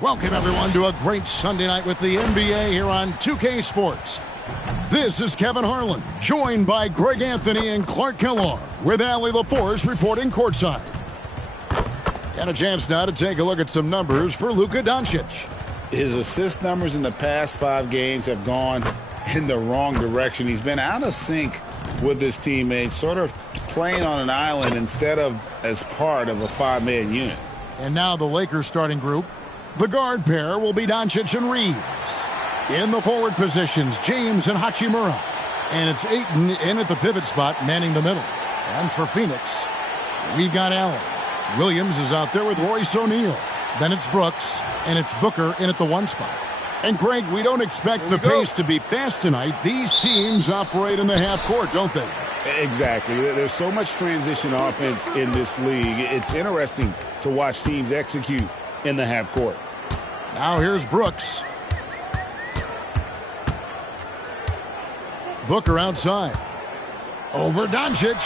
Welcome, everyone, to a great Sunday night with the NBA here on 2K Sports. This is Kevin Harlan, joined by Greg Anthony and Clark Kellogg, with Allie LaForce reporting courtside. And a chance now to take a look at some numbers for Luka Doncic. His assist numbers in the past 5 games have gone in the wrong direction. He's been out of sync with his teammates, sort of playing on an island instead of as part of a 5-man unit. And now the Lakers starting group. The guard pair will be Doncic and Reeves. In the forward positions, James and Hachimura. And it's Ayton in at the pivot spot, manning the middle. And for Phoenix, we've got Allen. Williams is out there with Royce O'Neal. Then it's Brooks, and it's Booker in at the 1 spot. And Greg, we don't expect the pace to be fast tonight. These teams operate in the half court, don't they? Exactly. There's so much transition offense in this league. It's interesting to watch teams execute in the half court. Now here's Brooks. Booker outside. Over Doncic.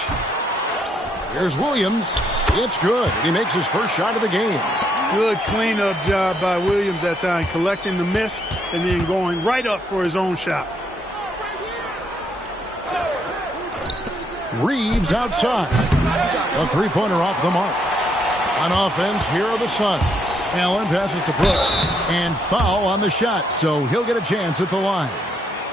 Here's Williams. It's good. He makes his first shot of the game. Good cleanup job by Williams that time, collecting the miss and then going right up for his own shot. Reeves outside. A three-pointer off the mark. On offense, here are the Suns. Allen passes to Brooks. And foul on the shot, so he'll get a chance at the line.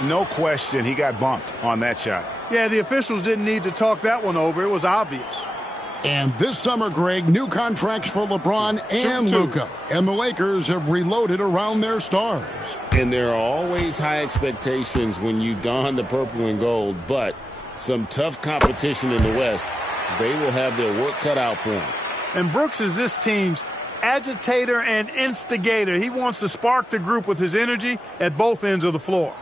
No question, he got bumped on that shot. Yeah, the officials didn't need to talk that one over. It was obvious. And this summer, Greg, new contracts for LeBron and Luka. And the Lakers have reloaded around their stars. And there are always high expectations when you don the purple and gold, but some tough competition in the West. They will have their work cut out for them. And Brooks is this team's agitator and instigator. He wants to spark the group with his energy at both ends of the floor.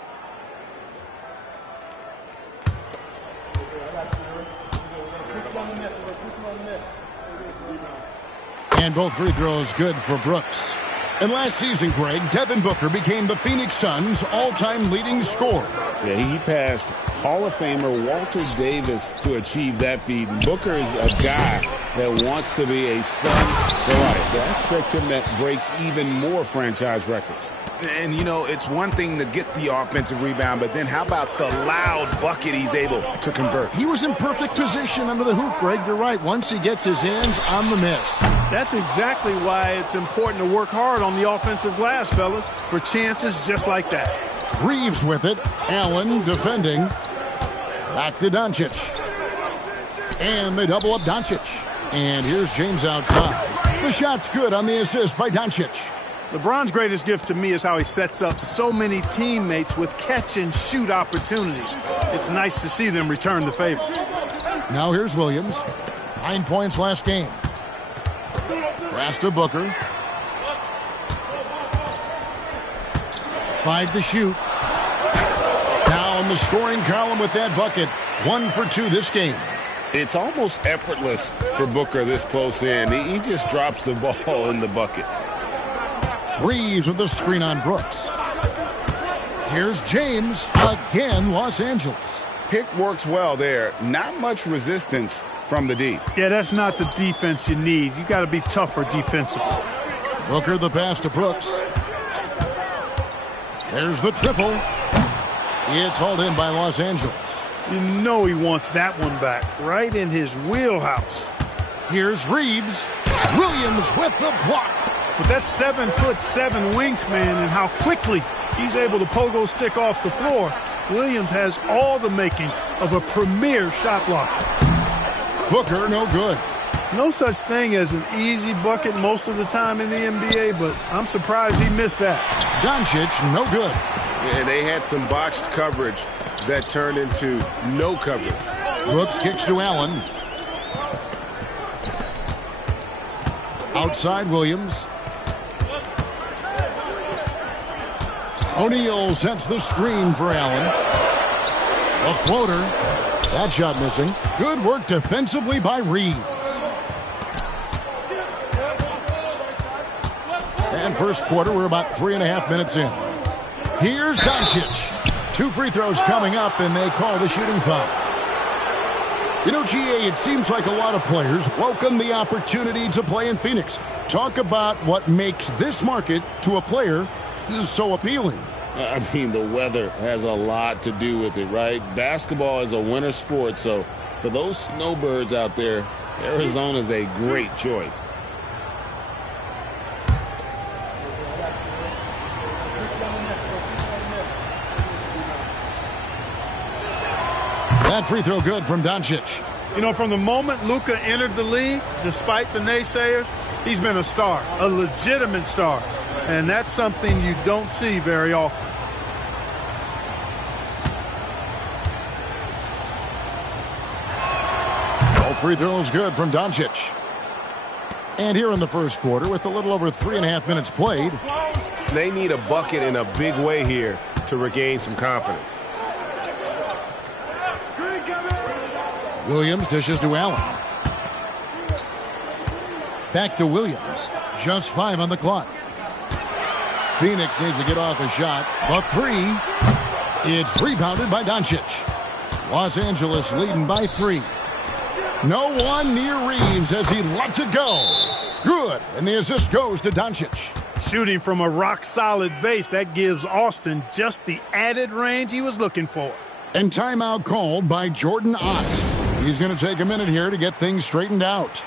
And both free throws good for Brooks. And last season, Greg, Devin Booker became the Phoenix Suns' all-time leading scorer. Yeah, he passed Hall of Famer Walter Davis to achieve that feat. And Booker is a guy that wants to be a Sun for life. So I expect him to break even more franchise records. And, you know, it's one thing to get the offensive rebound, but then how about the loud bucket he's able to convert? He was in perfect position under the hoop, Greg. You're right. Once he gets his hands on the miss. That's exactly why it's important to work hard on the offensive glass, fellas, for chances just like that. Reeves with it. Allen defending. Back to Doncic. And they double up Doncic. And here's James outside. The shot's good on the assist by Doncic. LeBron's greatest gift to me is how he sets up so many teammates with catch-and-shoot opportunities. It's nice to see them return the favor. Now here's Williams. 9 points last game. Pass to Booker. 5 to shoot. Down the scoring column with that bucket. 1 for 2 this game. It's almost effortless for Booker this close in. He just drops the ball in the bucket. Reeves with the screen on Brooks. Here's James. Again, Los Angeles. Pick works well there. Not much resistance from the D. Yeah, that's not the defense you need. You got to be tougher defensively. Booker the pass to Brooks. There's the triple. It's hauled in by Los Angeles. You know he wants that one back, right in his wheelhouse. Here's Reeves. Williams with the block. But that's 7'7" wingspan and how quickly he's able to pogo stick off the floor. Williams has all the makings of a premier shot blocker. Booker no good. No such thing as an easy bucket most of the time in the NBA, but I'm surprised he missed that. Doncic no good. And they had some botched coverage that turned into no coverage. Brooks kicks to Allen. Outside Williams. O'Neal sets the screen for Allen. A floater. That shot missing. Good work defensively by Reeves. And first quarter, we're about 3.5 minutes in. Here's Doncic. 2 free throws coming up, and they call the shooting foul. You know, GA, it seems like a lot of players welcome the opportunity to play in Phoenix. Talk about what makes this market to a player so appealing. I mean, the weather has a lot to do with it, right? Basketball is a winter sport, so for those snowbirds out there, Arizona is a great choice. That free throw good from Doncic. You know, from the moment Luka entered the league, despite the naysayers, he's been a star, a legitimate star. And that's something you don't see very often. All free throws good from Doncic. And here in the first quarter, with a little over 3.5 minutes played. They need a bucket in a big way here to regain some confidence. Williams dishes to Allen. Back to Williams. Just 5 on the clock. Phoenix needs to get off a shot. But 3. It's rebounded by Doncic. Los Angeles leading by 3. No one near Reeves as he lets it go. Good. And the assist goes to Doncic. Shooting from a rock-solid base, that gives Austin just the added range he was looking for. And timeout called by Jordan Ott. He's going to take a minute here to get things straightened out.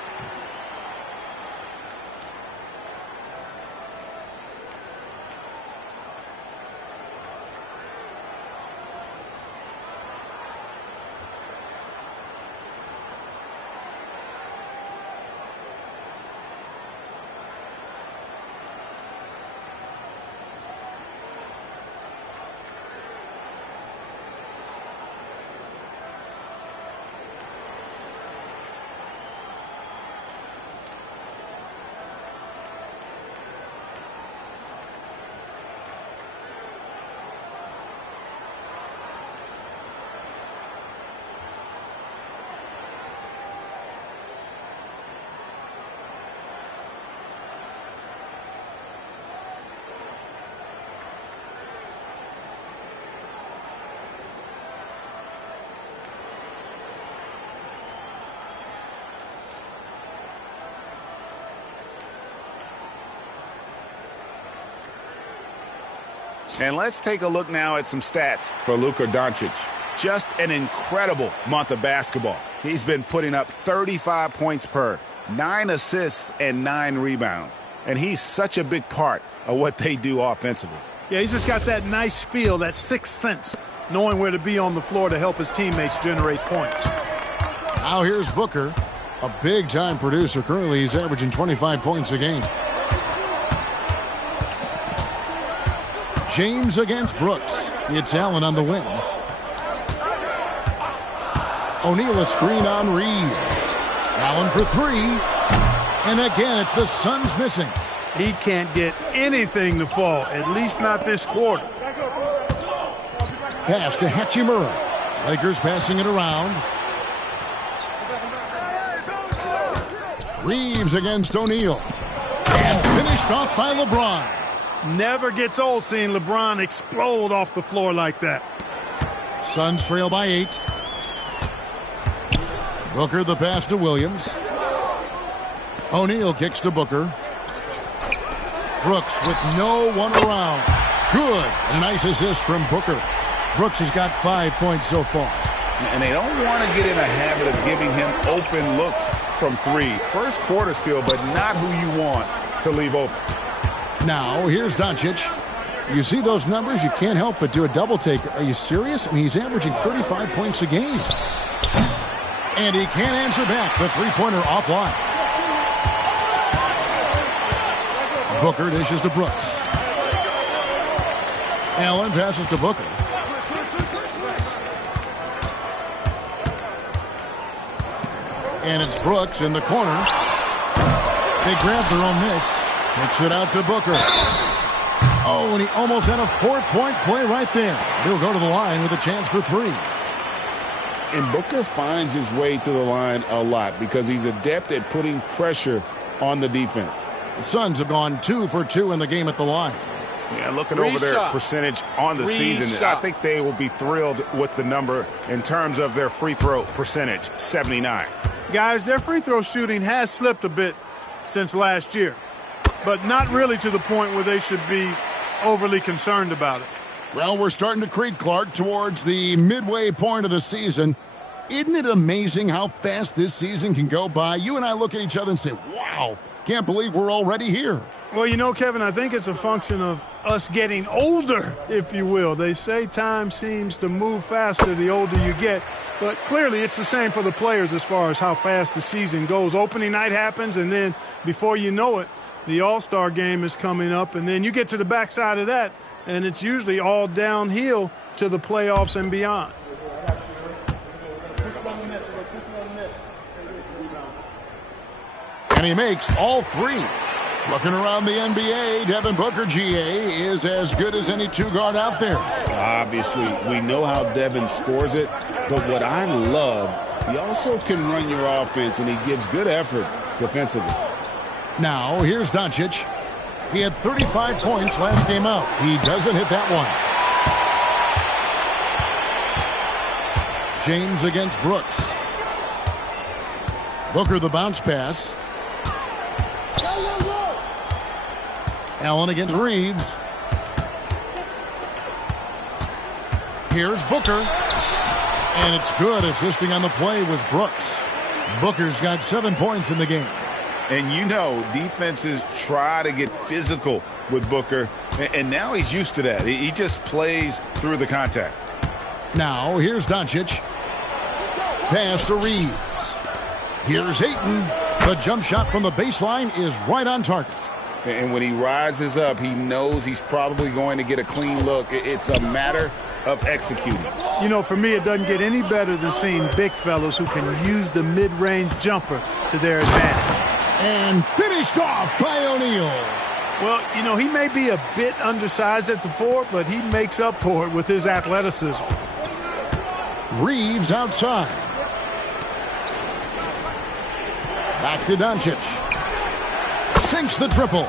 And let's take a look now at some stats for Luka Doncic. Just an incredible month of basketball. He's been putting up 35 points per, 9 assists, and 9 rebounds. And he's such a big part of what they do offensively. Yeah, he's just got that nice feel, that sixth sense, knowing where to be on the floor to help his teammates generate points. Now here's Booker, a big-time producer. Currently, he's averaging 25 points a game. James against Brooks. It's Allen on the wing. O'Neal a screen on Reeves. Allen for 3. And again, it's the Suns missing. He can't get anything to fall, at least not this quarter. Pass to Hachimura. Lakers passing it around. Reeves against O'Neal. And finished off by LeBron. Never gets old seeing LeBron explode off the floor like that. Suns trail by 8. Booker the pass to Williams. O'Neal kicks to Booker. Brooks with no one around. Good. A nice assist from Booker. Brooks has got 5 points so far. And they don't want to get in a habit of giving him open looks from 3. First quarter still, but not who you want to leave open. Now, here's Doncic. You see those numbers, you can't help but do a double take. Are you serious? I mean, he's averaging 35 points a game. And he can't answer back. The three-pointer offline. Booker dishes to Brooks. Allen passes to Booker. And it's Brooks in the corner. They grab their own miss. Kicks it out to Booker. Oh, and he almost had a 4-point play right there. He'll go to the line with a chance for 3. And Booker finds his way to the line a lot because he's adept at putting pressure on the defense. The Suns have gone 2 for 2 in the game at the line. Yeah, looking over their percentage on the season, I think they will be thrilled with the number in terms of their free throw percentage, 79. Guys, their free throw shooting has slipped a bit since last year. but not really to the point where they should be overly concerned about it. Well, we're starting to creep, Clark, towards the midway point of the season. Isn't it amazing how fast this season can go by? You and I look at each other and say, wow, can't believe we're already here. Well, you know, Kevin, I think it's a function of us getting older, if you will. They say time seems to move faster the older you get, but clearly it's the same for the players as far as how fast the season goes. Opening night happens, and then before you know it, the All-Star game is coming up, and then you get to the backside of that, and it's usually all downhill to the playoffs and beyond. And he makes all three. Looking around the NBA, Devin Booker, GA, is as good as any two-guard out there. Obviously, we know how Devin scores it, but what I love, he also can run your offense, and he gives good effort defensively. Now, here's Doncic. He had 35 points last game out. He doesn't hit that one. James against Brooks. Booker the bounce pass. Allen against Reeves. Here's Booker. And it's good. Assisting on the play was Brooks. Booker's got 7 points in the game. And you know, defenses try to get physical with Booker, and now he's used to that. He just plays through the contact. Now, here's Doncic. Pass to Reeves. Here's Ayton. The jump shot from the baseline is right on target. And when he rises up, he knows he's probably going to get a clean look. It's a matter of executing. You know, for me, it doesn't get any better than seeing big fellas who can use the mid-range jumper to their advantage. And finished off by O'Neal. Well, you know, he may be a bit undersized at the four, but he makes up for it with his athleticism. Reeves outside. Back to Doncic. Sinks the triple.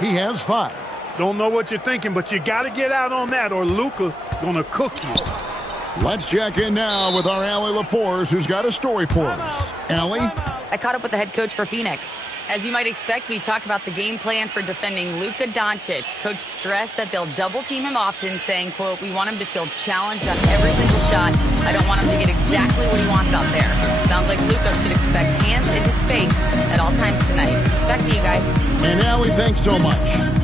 He has 5. Don't know what you're thinking, but you got to get out on that or Luka gonna cook you. Let's check in now with our Allie LaForce, who's got a story for us. Allie? I caught up with the head coach for Phoenix. As you might expect, we talked about the game plan for defending Luka Doncic. Coach stressed that they'll double-team him often, saying, quote, we want him to feel challenged on every single shot. I don't want him to get exactly what he wants out there. Sounds like Luka should expect hands in his face at all times tonight. Back to you guys. And Allie, thanks so much.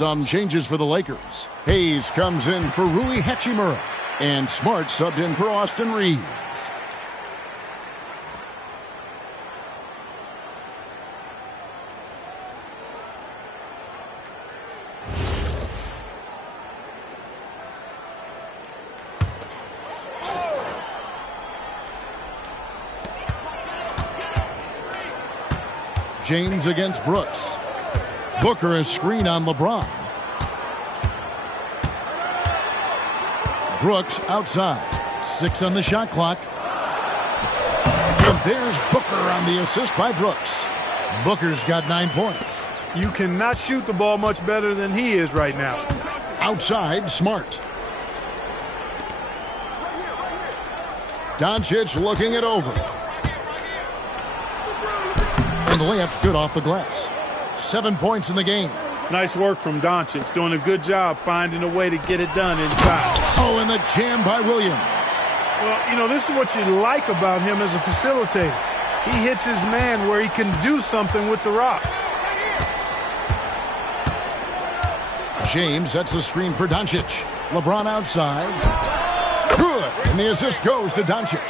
Some changes for the Lakers. Hayes comes in for Rui Hachimura. And Smart subbed in for Austin Reeves. James against Brooks. Booker is screen on LeBron. Brooks outside. 6 on the shot clock. And there's Booker on the assist by Brooks. Booker's got 9 points. You cannot shoot the ball much better than he is right now. Outside, Smart. Doncic looking it over. And the layup's good off the glass. 7 points in the game. Nice work from Doncic, doing a good job finding a way to get it done inside. Oh, and the jam by Williams. Well, you know, this is what you like about him as a facilitator. He hits his man where he can do something with the rock. James sets the screen for Doncic. LeBron outside. Good. And the assist goes to Doncic.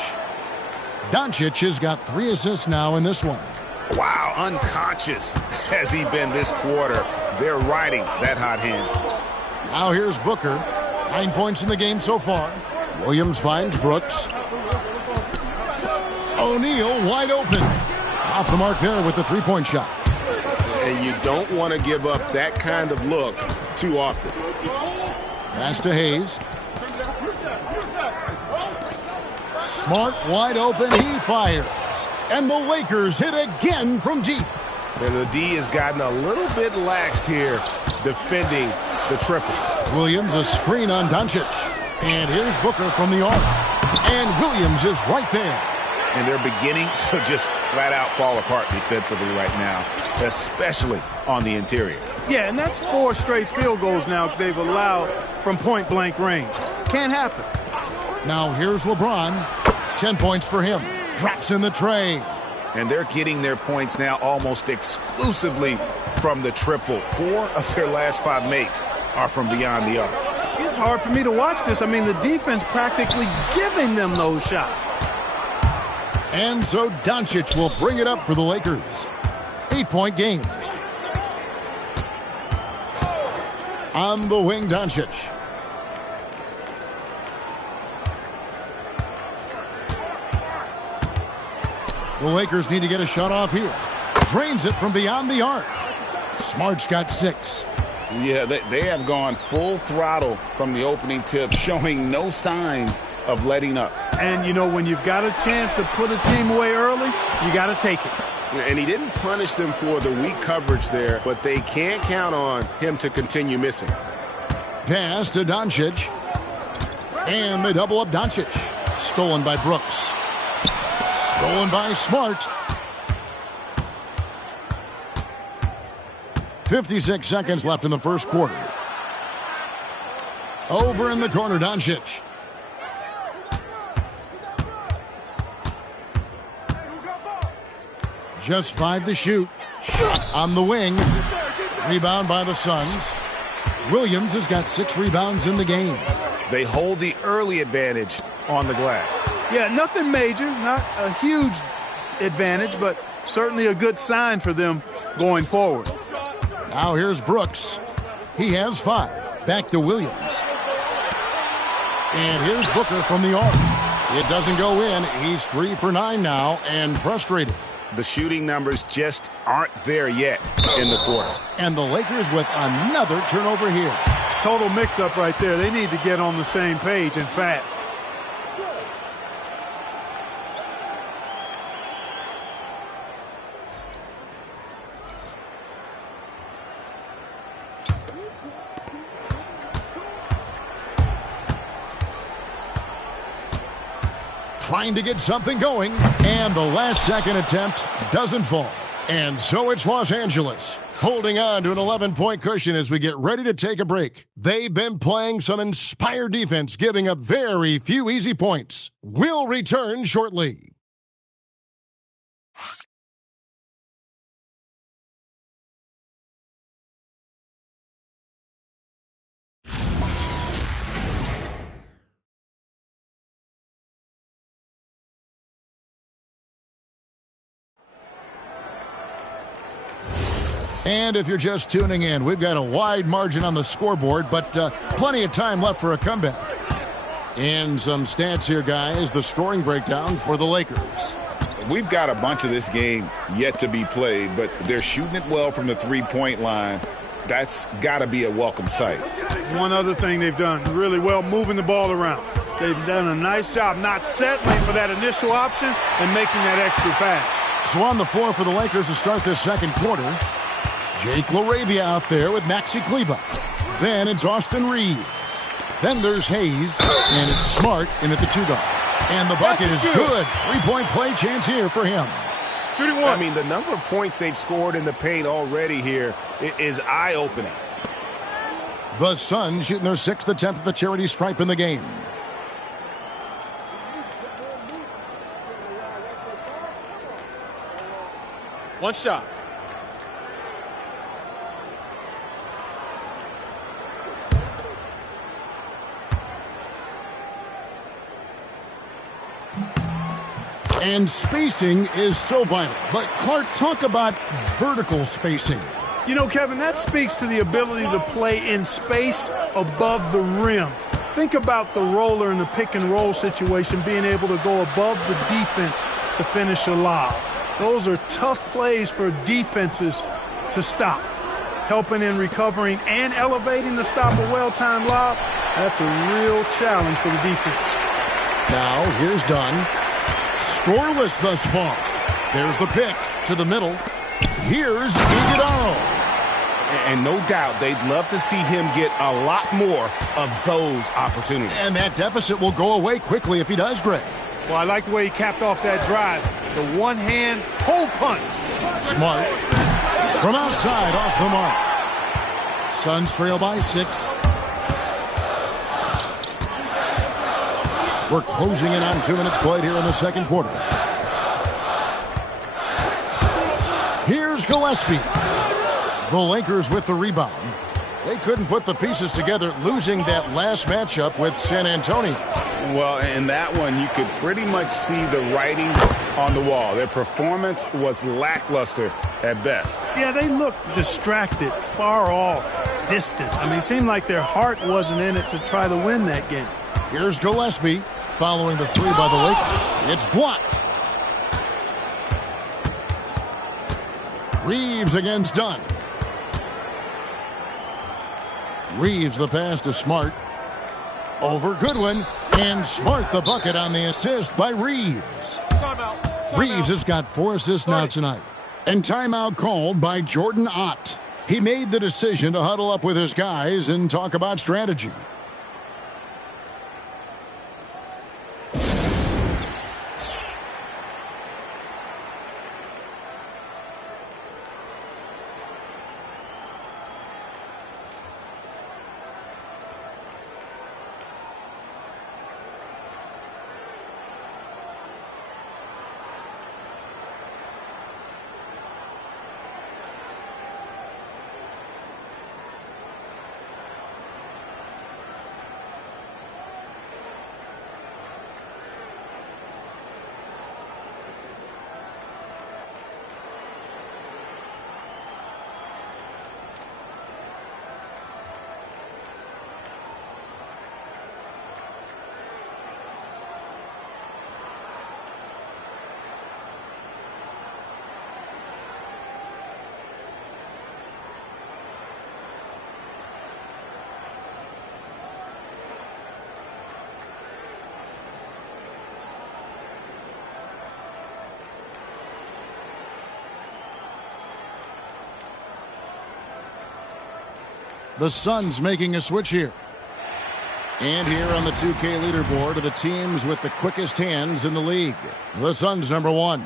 Doncic has got 3 assists now in this one. Wow, unconscious has he been this quarter. They're riding that hot hand. Now here's Booker. 9 points in the game so far. Williams finds Brooks. O'Neal wide open. Off the mark there with the three-point shot. And you don't want to give up that kind of look too often. Pass to Hayes. Smart wide open. He fires. And the Lakers hit again from deep. And the D has gotten a little bit laxed here defending the triple. Williams a screen on Doncic. And here's Booker from the arc. And Williams is right there. And they're beginning to just flat out fall apart defensively right now, especially on the interior. Yeah, and that's 4 straight field goals now they've allowed from point-blank range. Can't happen. Now here's LeBron. 10 points for him. Drops in the tray. And they're getting their points now almost exclusively from the triple. 4 of their last 5 makes are from beyond the arc. It's hard for me to watch this. I mean, the defense practically giving them those shots. And so Doncic will bring it up for the Lakers. 8-point game. On the wing, Doncic. The Lakers need to get a shot off here. Drains it from beyond the arc. Smart's got 6. Yeah, they have gone full throttle from the opening tip, showing no signs of letting up. And, you know, when you've got a chance to put a team away early, you got to take it. And he didn't punish them for the weak coverage there, but they can't count on him to continue missing. Pass to Doncic. And they double up Doncic. Stolen by Brooks. Stolen by Smart. 56 seconds left in the first quarter. Over in the corner, Doncic. Just 5 to shoot. Shot on the wing. Rebound by the Suns. Williams has got 6 rebounds in the game. They hold the early advantage on the glass. Yeah, nothing major, not a huge advantage, but certainly a good sign for them going forward. Now here's Brooks. He has 5. Back to Williams. And here's Booker from the arc. It doesn't go in. He's 3 for 9 now and frustrated. The shooting numbers just aren't there yet in the quarter. And the Lakers with another turnover here. Total mix-up right there. They need to get on the same page and fast. Trying to get something going, and the last second attempt doesn't fall. And so it's Los Angeles, holding on to an 11-point cushion as we get ready to take a break. They've been playing some inspired defense, giving up very few easy points. We'll return shortly. And if you're just tuning in, we've got a wide margin on the scoreboard, but plenty of time left for a comeback. And some stats here, guys, the scoring breakdown for the Lakers. We've got a bunch of this game yet to be played, but they're shooting it well from the three-point line. That's got to be a welcome sight. One other thing they've done really well, moving the ball around. They've done a nice job not settling for that initial option and making that extra pass. So on the floor for the Lakers to start this second quarter, Jake LaRavia out there with Maxi Kleber. Then it's Austin Reeves. Then there's Hayes, and it's Smart in at the 2-guard. And the bucket is good. 3-point play chance here for him. Shooting one. I mean, the number of points they've scored in the paint already here is eye-opening. The Suns shooting their 6th attempt at the charity stripe in the game. One shot. And spacing is so vital. But, Clark, talk about vertical spacing. You know, Kevin, that speaks to the ability to play in space above the rim. Think about the roller in the pick-and-roll situation being able to go above the defense to finish a lob. Those are tough plays for defenses to stop. Helping in recovering and elevating to stop a well-timed lob, that's a real challenge for the defense. Now, here's Dunn. Scoreless thus far. There's the pick to the middle. Here's Iguodala. And no doubt they'd love to see him get a lot more of those opportunities. And that deficit will go away quickly if he does, Greg. Well, I like the way he capped off that drive. The one-hand hole punch. Smart. From outside, off the mark. Suns trail by 6. We're closing in on 2 minutes played here in the second quarter. Here's Gillespie. The Lakers with the rebound. They couldn't put the pieces together, losing that last matchup with San Antonio. Well, in that one, you could pretty much see the writing on the wall. Their performance was lackluster at best. Yeah, they looked distracted, far off, distant. I mean, it seemed like their heart wasn't in it to try to win that game. Here's Gillespie following the 3 by the Lakers. It's blocked. Reeves against Dunn. Reeves the pass to Smart. Over Goodwin. And Smart the bucket on the assist by Reeves. Reeves has got 4 assists now tonight. And timeout called by Jordan Ott. He made the decision to huddle up with his guys and talk about strategy. The Suns making a switch here. And here on the 2K leaderboard are the teams with the quickest hands in the league. The Suns #1.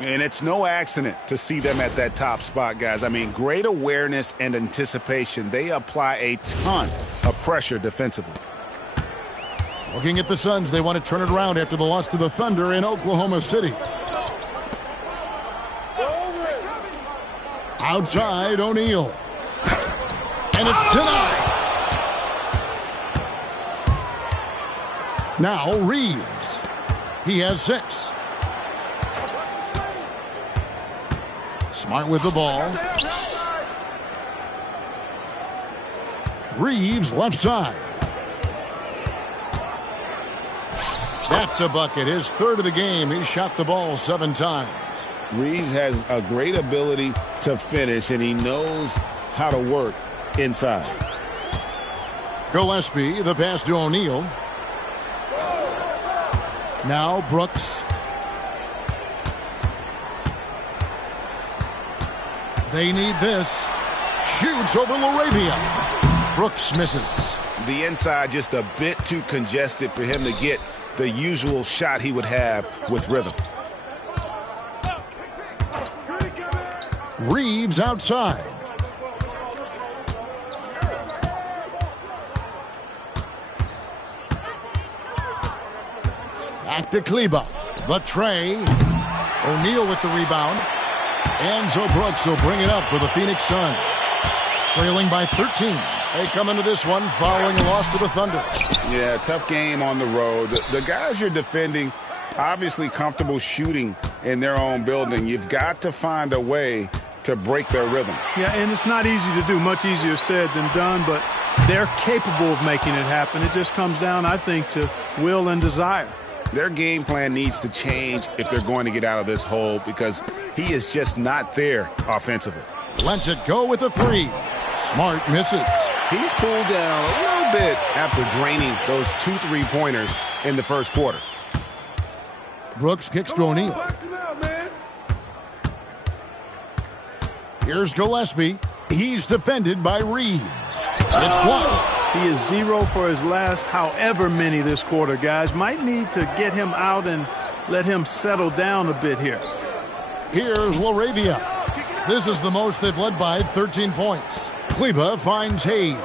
And it's no accident to see them at that top spot, guys. I mean, great awareness and anticipation. They apply a ton of pressure defensively. Looking at the Suns, they want to turn it around after the loss to the Thunder in Oklahoma City. Outside, O'Neal. And it's denied. Now Reeves. He has 6. Smart with the ball. Reeves left side. That's a bucket. His 3rd of the game. He shot the ball 7 times. Reeves has a great ability to finish, and he knows how to work inside. Gillespie, the pass to O'Neal. Now Brooks. They need this. Shoots over LaRavia. Brooks misses. The inside just a bit too congested for him to get the usual shot he would have with rhythm. Reeves outside. Back to Kleba. The tray. O'Neal with the rebound. Enzo Brooks will bring it up for the Phoenix Suns. Trailing by 13. They come into this one following a loss to the Thunder. Yeah, tough game on the road. The guys you're defending, obviously comfortable shooting in their own building. You've got to find a way to break their rhythm. Yeah, and it's not easy to do. Much easier said than done, but they're capable of making it happen. It just comes down, I think, to will and desire. Their game plan needs to change if they're going to get out of this hole, because he is just not there offensively. Lets it go with a three. Smart misses. He's pulled down a little bit after draining those 2 3-pointers in the first quarter. Brooks kicks to O'Neal. Here's Gillespie. He's defended by Reeves. It's blocked. He is 0 for his last however many this quarter, guys. Might need to get him out and let him settle down a bit here. Here's LaRavia. This is the most they've led by 13 points. Kleba finds Hayes.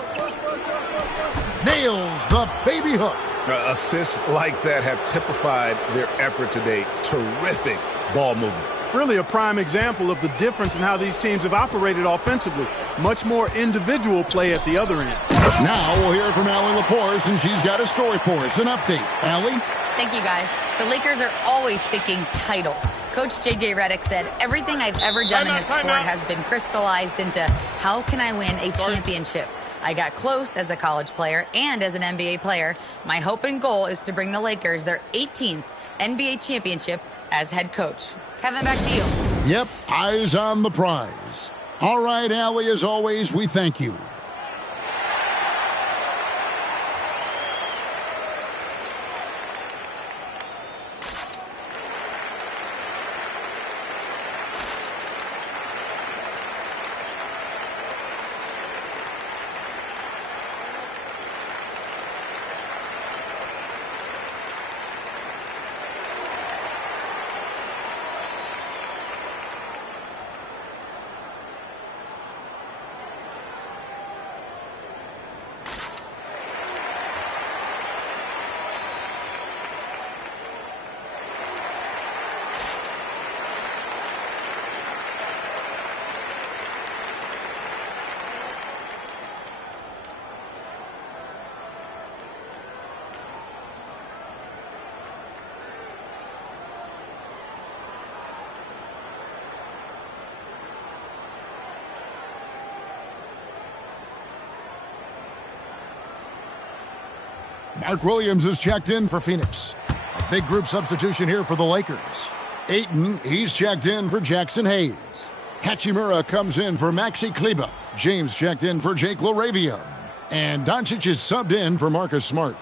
Nails the baby hook. Assists like that have typified their effort today. Terrific ball movement. Really a prime example of the difference in how these teams have operated offensively. Much more individual play at the other end. Now we'll hear from Allie LaForce, and she's got a story for us. An update. Allie? Thank you, guys. The Lakers are always thinking title. Coach J.J. Redick said, everything I've ever done in this sport has been crystallized into how can I win a championship. I got close as a college player and as an NBA player. My hope and goal is to bring the Lakers their 18th NBA championship as head coach. Kevin, back to you. Yep, eyes on the prize. All right, Allie, as always, we thank you. Mark Williams is checked in for Phoenix. A big group substitution here for the Lakers. Ayton, he's checked in for Jackson Hayes. Hachimura comes in for Maxi Kleba. James checked in for Jake LaRavia. And Doncic is subbed in for Marcus Smart.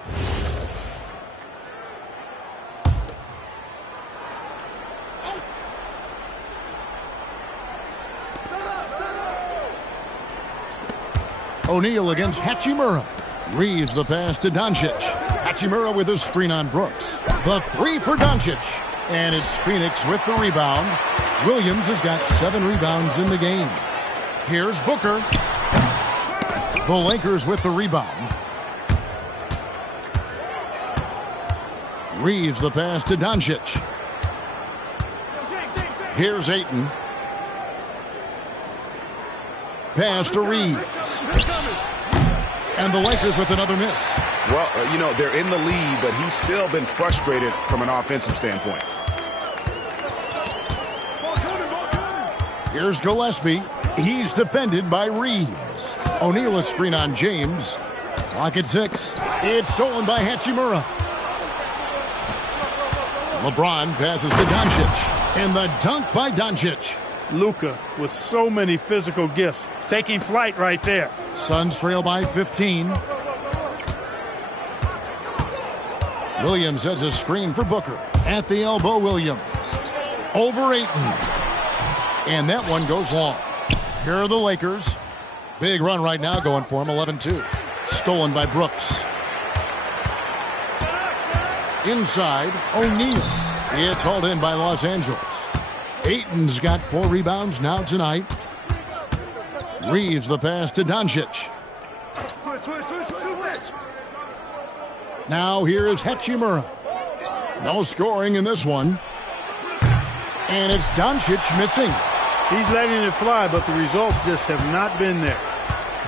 O'Neal against Hachimura. Reeves the pass to Doncic. Hachimura with his screen on Brooks. The three for Doncic. And it's Phoenix with the rebound. Williams has got 7 rebounds in the game. Here's Booker. The Lakers with the rebound. Reeves the pass to Doncic. Here's Ayton. Pass to Reeves. And the Lakers with another miss. Well, you know, they're in the lead, but he's still been frustrated from an offensive standpoint. Here's Gillespie. He's defended by Reeves. O'Neal a screen on James. Clock at 6. It's stolen by Hachimura. LeBron passes to Doncic. And the dunk by Doncic. Luka with so many physical gifts. Taking flight right there. Suns trail by 15. Williams has a screen for Booker. At the elbow, Williams. Over Ayton. And that one goes long. Here are the Lakers. Big run right now going for him, 11-2. Stolen by Brooks. Inside, O'Neal. It's hauled in by Los Angeles. Ayton's got 4 rebounds now tonight. Reeves the pass to Doncic. Now here is Hachimura. No scoring in this one. And it's Doncic missing. He's letting it fly, but the results just have not been there.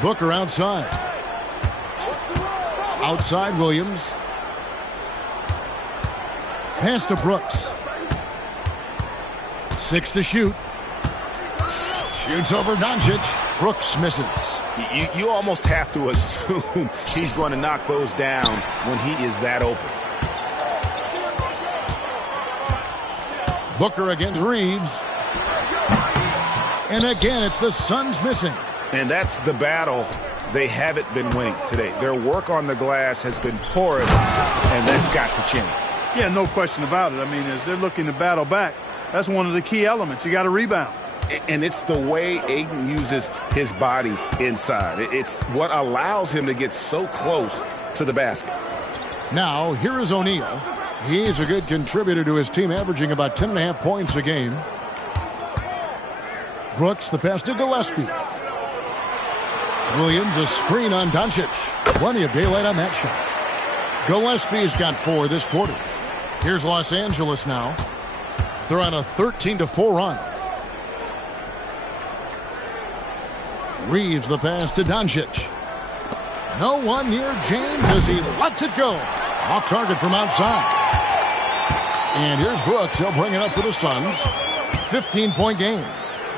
Booker outside. Outside Williams. Pass to Brooks. 6 to shoot. Shoots over Doncic. Brooks misses. You almost have to assume he's going to knock those down when he is that open. Booker against Reeves. And again, it's the Suns missing. And that's the battle they haven't been winning today. Their work on the glass has been porous, and that's got to change. Yeah, no question about it. I mean, as they're looking to battle back, that's one of the key elements. You got to rebound. And it's the way Ayton uses his body inside. It's what allows him to get so close to the basket. Now, here is O'Neal. He's a good contributor to his team, averaging about 10.5 points a game. Brooks, the pass to Gillespie. Williams, a screen on Doncic. Plenty of daylight on that shot. Gillespie's got 4 this quarter. Here's Los Angeles now. They're on a 13-4 run. Reeves, the pass to Doncic. No one near James as he lets it go. Off target from outside. And here's Brooks. He'll bring it up for the Suns. 15-point game.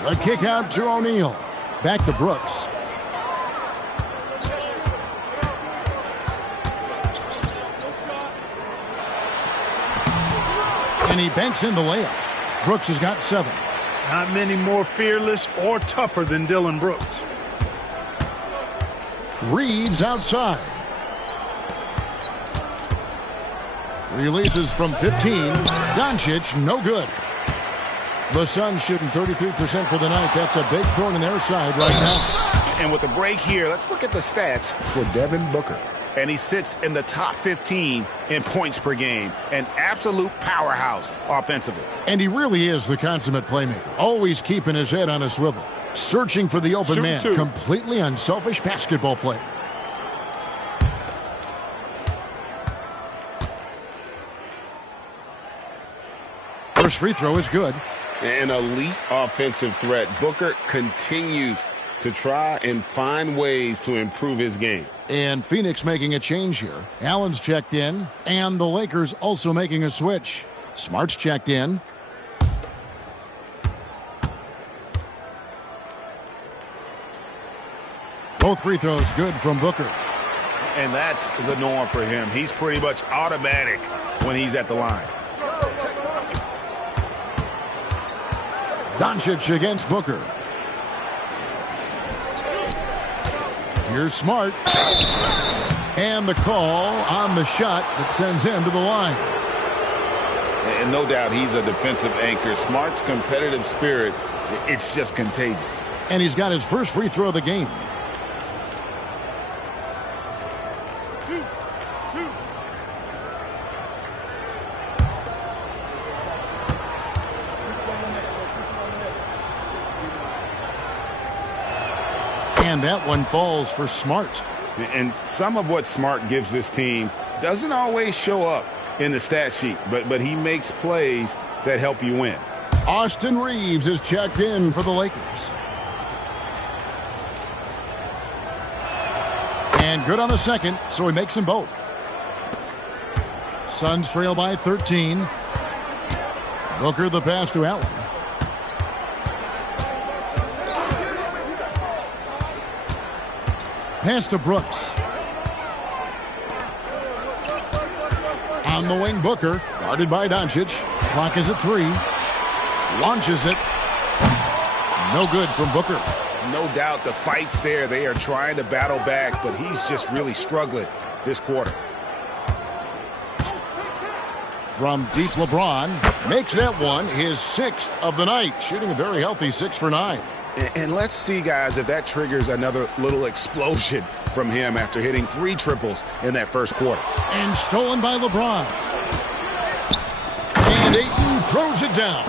The kick out to O'Neal. Back to Brooks. And he banks in the layup. Brooks has got 7. Not many more fearless or tougher than Dillon Brooks. Reeves outside. Releases from 15. Doncic, no good. The Suns shooting 33% for the night. That's a big thorn in their side right now. And with the break here, let's look at the stats for Devin Booker. And he sits in the top 15 in points per game. An absolute powerhouse offensively. And he really is the consummate playmaker. Always keeping his head on a swivel. Searching for the open man. Completely unselfish basketball player. First free throw is good. An elite offensive threat. Booker continues to try and find ways to improve his game. And Phoenix making a change here. Allen's checked in, and the Lakers also making a switch. Smart's checked in. Both free throws good from Booker. And that's the norm for him. He's pretty much automatic when he's at the line. Doncic against Booker. Here's Smart. And the call on the shot that sends him to the line. And no doubt he's a defensive anchor. Smart's competitive spirit, it's just contagious. And he's got his first free throw of the game. And that one falls for Smart. And some of what Smart gives this team doesn't always show up in the stat sheet, but he makes plays that help you win. Austin Reeves is checked in for the Lakers. And good on the second, so he makes them both. Suns trail by 13. Booker the pass to Allen. Pass to Brooks. On the wing, Booker, guarded by Doncic. Clock is at 3. Launches it. No good from Booker. No doubt the fight's there. They are trying to battle back, but he's just really struggling this quarter. From deep, LeBron makes that one his 6th of the night, shooting a very healthy 6 for 9. And let's see, guys, if that triggers another little explosion from him after hitting 3 triples in that first quarter. And stolen by LeBron. And Ayton throws it down.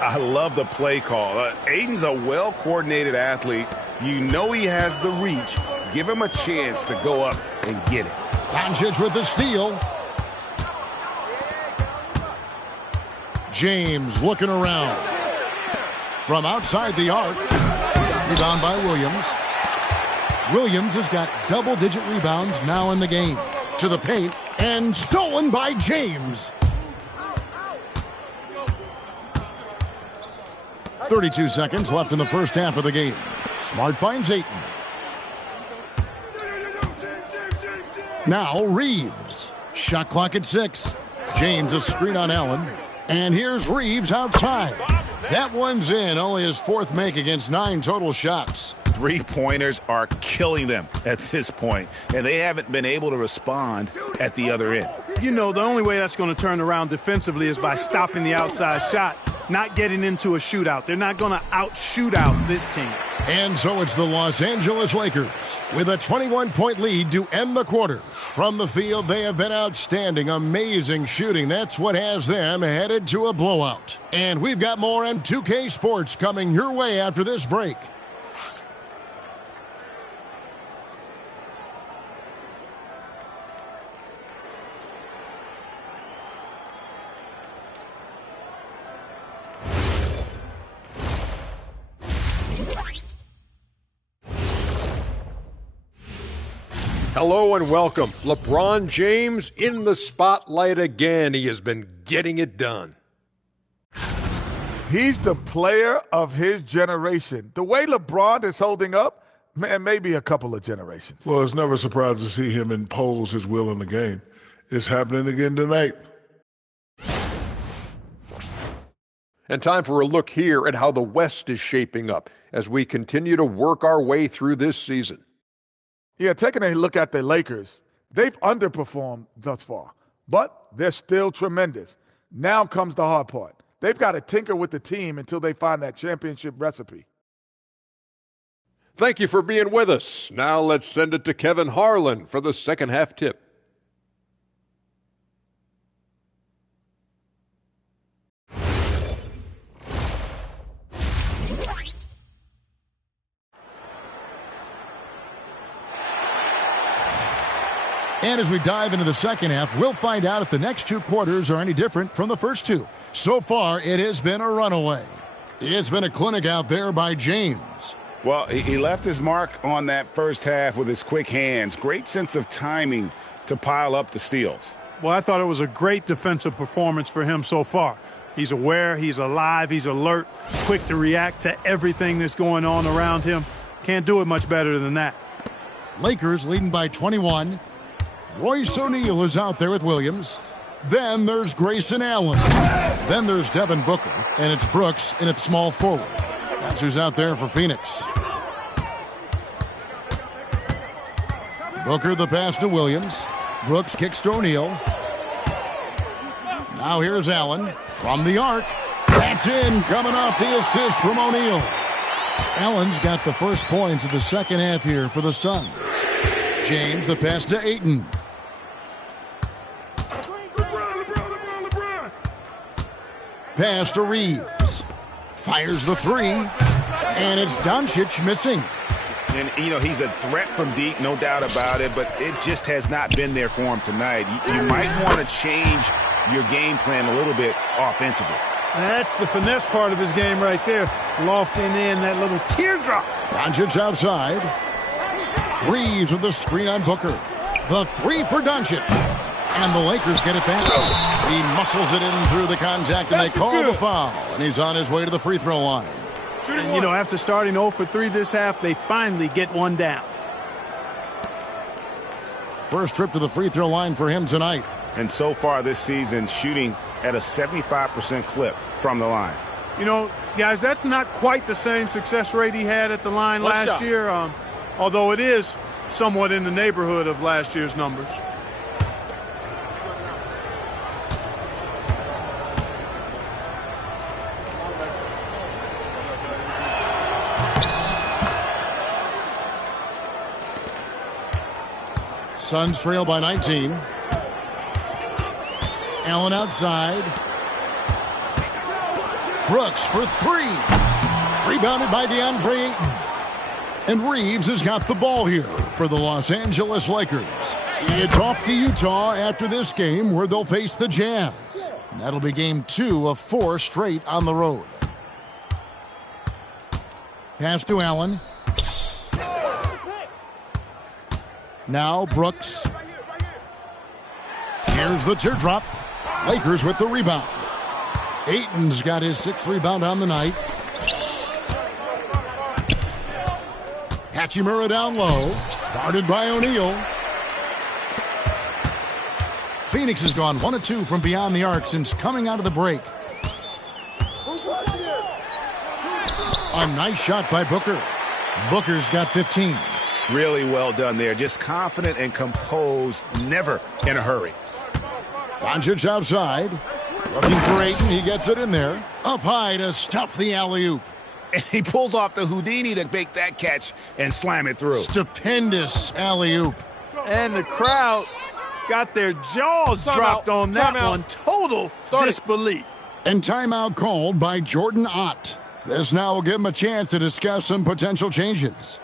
I love the play call. Ayton's a well-coordinated athlete. You know he has the reach. Give him a chance to go up and get it. Doncic with the steal. James looking around. From outside the arc. Rebound by Williams. Williams has got double-digit rebounds now in the game. To the paint, and stolen by James. 32 seconds left in the first half of the game. Smart finds Ayton. Now Reeves. Shot clock at 6. James a screen on Allen. And here's Reeves outside. That one's in. Only his fourth make against 9 total shots. Three-pointers are killing them at this point, and they haven't been able to respond at the other end. You know, the only way that's going to turn around defensively is by stopping the outside shot, not getting into a shootout. They're not going to out-shoot out this team. And so it's the Los Angeles Lakers with a 21-point lead to end the quarter. From the field, they have been outstanding, amazing shooting. That's what has them headed to a blowout. And we've got more M2K Sports coming your way after this break. Hello and welcome. LeBron James in the spotlight again. He has been getting it done. He's the player of his generation. The way LeBron is holding up, man, maybe a couple of generations. Well, it's never surprising to see him impose his will in the game. It's happening again tonight. And time for a look here at how the West is shaping up as we continue to work our way through this season. Yeah, taking a look at the Lakers, they've underperformed thus far, but they're still tremendous. Now comes the hard part. They've got to tinker with the team until they find that championship recipe. Thank you for being with us. Now let's send it to Kevin Harlan for the second half tip. And as we dive into the second half, we'll find out if the next 2 quarters are any different from the first 2. So far, it has been a runaway. It's been a clinic out there by James. Well, he left his mark on that first half with his quick hands. Great sense of timing to pile up the steals. Well, I thought it was a great defensive performance for him so far. He's aware, he's alive, he's alert, quick to react to everything that's going on around him. Can't do it much better than that. Lakers leading by 21. Royce O'Neal is out there with Williams. Then there's Grayson Allen. Then there's Devin Booker. And it's Brooks in its small forward. That's who's out there for Phoenix. Booker the pass to Williams. Brooks kicks to O'Neal. Now here's Allen from the arc. That's in, coming off the assist from O'Neal. Allen's got the first points of the second half here for the Suns. James the pass to Ayton. Pass to Reeves. Fires the 3. And it's Doncic missing. And, you know, he's a threat from deep, no doubt about it, but it just has not been there for him tonight. You might want to change your game plan a little bit offensively. That's the finesse part of his game right there. Lofting in that little teardrop. Doncic outside. Reeves with the screen on Booker. The 3 for Doncic. And the Lakers get it back. He muscles it in through the contact, and they call the foul. And he's on his way to the free throw line. And, you know, after starting 0 for 3 this half, they finally get one down. First trip to the free throw line for him tonight. And so far this season, shooting at a 75% clip from the line. You know, guys, that's not quite the same success rate he had at the line last year, although it is somewhat in the neighborhood of last year's numbers. Suns trail by 19. Allen outside. Brooks for 3. Rebounded by DeAndre Ayton. And Reeves has got the ball here for the Los Angeles Lakers. It's off to Utah after this game where they'll face the Jazz. And that'll be game 2 of 4 straight on the road. Pass to Allen. Now Brooks. Here's the teardrop. Lakers with the rebound. Ayton's got his 6th rebound on the night. Hachimura down low. Guarded by O'Neal. Phoenix has gone 1 of 2 from beyond the arc since coming out of the break. A nice shot by Booker. Booker's got 15. Really well done there. Just confident and composed, never in a hurry. Doncic outside. Looking for Ayton. He gets it in there. Up high to stuff the alley-oop. And he pulls off the Houdini to make that catch and slam it through. Stupendous alley-oop. And the crowd got their jaws dropped on that one. Total disbelief. And timeout called by Jordan Ott. This now will give him a chance to discuss some potential changes.